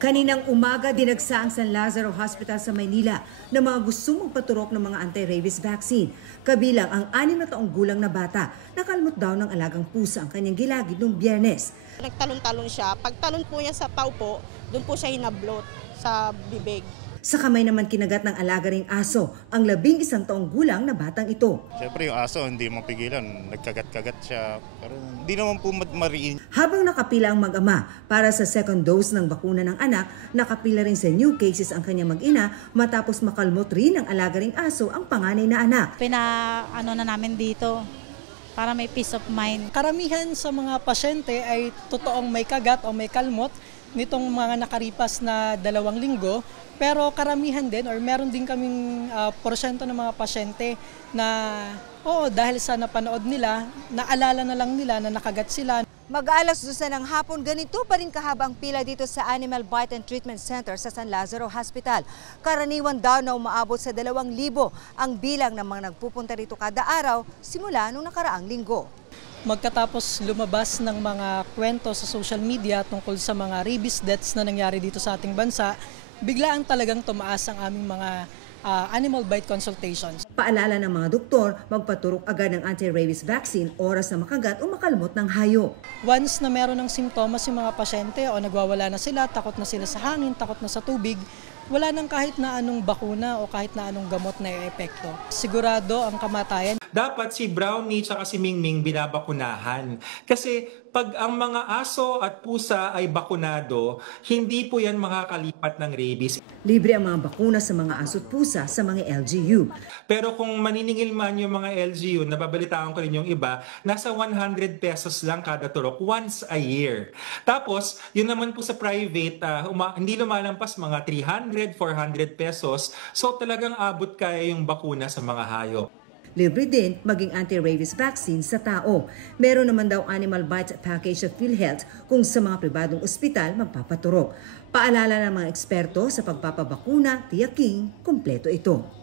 Kaninang umaga, dinagsa ang San Lazaro Hospital sa Maynila ng mga gustong magpaturok ng mga anti-rabies vaccine. Kabilang ang 6 na taong gulang na bata na kalmot daw ng alagang pusa ang kanyang gilagid noong Biyernes. Nagtalon-talon siya. Pagtalon po niya sa pau po, doon po siya hinablot sa bibig. Sa kamay naman kinagat ng alaga ring aso ang 11 taong gulang na batang ito. Siyempre yung aso hindi mapigilan, nagkagat-kagat siya, pero hindi naman po mariin. Habang nakapila ang mag-ama para sa second dose ng bakuna ng anak, nakapila rin sa new cases ang kanyang mag-ina matapos makalmot rin ng alaga ring aso ang panganay na anak. Pinaano na namin dito para may peace of mind. Karamihan sa mga pasyente ay totoong may kagat o may kalmot nitong mga nakaripas na 2 linggo. Pero karamihan din or meron din kaming porsyento ng mga pasyente na dahil sa napanood nila, naalala na lang nila na nakagat sila. Mag-alas 12 ng hapon, ganito pa rin kahabang pila dito sa Animal Bite and Treatment Center sa San Lazaro Hospital. Karaniwan daw na umaabot sa 2,000 ang bilang ng mga nagpupunta rito kada araw simula nung nakaraang linggo. Magkatapos lumabas ng mga kwento sa social media tungkol sa mga rabies deaths na nangyari dito sa ating bansa, biglaan talagang tumaas ang aming mga animal bite consultations. Paalala ng mga doktor, magpaturok agad ng anti-rabies vaccine oras na makagat o makalmot ng hayop. Once na meron ng simptomas yung mga pasyente o nagwawala na sila, takot na sila sa hangin, takot na sa tubig, wala nang kahit na anong bakuna o kahit na anong gamot na epekto. Sigurado ang kamatayan. Dapat si Brownie at si Mingming binabakunahan. Kasi pag ang mga aso at pusa ay bakunado, hindi po yan makakalipat ng rabies. Libre ang mga bakuna sa mga aso at pusa sa mga LGU. Pero kung maniningil man yung mga LGU, nababalitaan ko rin yung iba, nasa 100 pesos lang kada turok once a year. Tapos, yun naman po sa private, hindi lumalampas mga 300, 400 pesos. So talagang abot kaya yung bakuna sa mga hayop. Libre din maging anti-rabies vaccine sa tao. Meron naman daw animal bites package sa PhilHealth kung sa mga pribadong ospital magpapaturok. Paalala ng mga eksperto sa pagpapabakuna, tiyaking kumpleto ito.